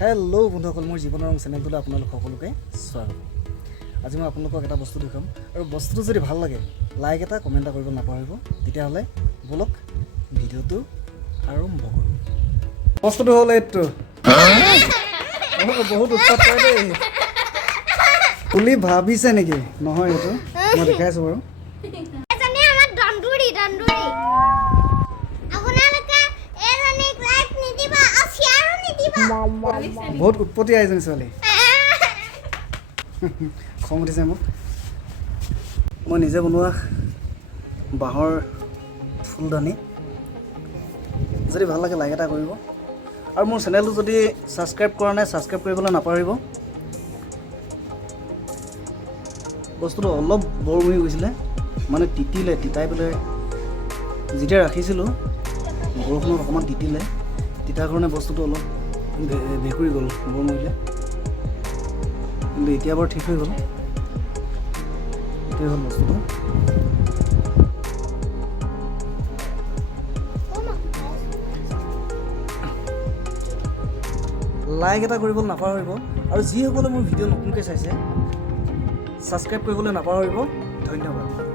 Hello' বন্ধুসকল, মোৰ জীৱনৰ ৰং চেনেলটোলৈ আপোনালোক সকলোকে স্বাগতম। আজি মই আপোনালোকক এটা বস্তু দেখাম, আৰু বস্তুটো যদি ভাল লাগে লাইক এটা কমেণ্ট এটা কৰিব নাপাহৰিব। তেতিয়াহ'লে ব'লক ভিডিঅ'টো আৰম্ভ কৰোঁ। বস্তুটো হ'ল এইটো। বহুত উৎপাত কৰে দেই। বুলি ভাবিছে নেকি? নহয়, এইটো মই দেখাই আছোঁ বাৰু। বহুত উৎপত্তি আহিছে ছোৱালী। খং উঠিছে মোক। মই নিজে বনোৱা বাঁহৰ ফুলদানি। যদি ভাল লাগে লাইক এটা কৰিব, আৰু মোৰ চেনেলটো যদি ছাবস্ক্ৰাইব কৰা নাই ছাবস্ক্ৰাইব কৰিবলৈ নাপাহৰিব। বস্তুটো অলপ বৰ হৈ গৈছিলে, মানে তিতাই পেলাই যেতিয়া ৰাখিছিলোঁ বৰষুণত অকণমান তিতিলে, তিতাৰ কাৰণে বস্তুটো অলপ ভেঁকুৰি গ'ল, বৰ মৰিলে। কিন্তু এতিয়া বাৰু ঠিক হৈ গ'ল। এইটোৱে হ'ল বস্তুটো। লাইক এটা কৰিবলৈ নাপাহৰিব, আৰু যিসকলে মোৰ ভিডিঅ' নতুনকৈ চাইছে ছাবস্ক্ৰাইব কৰিবলৈ নাপাহৰিব। ধন্যবাদ।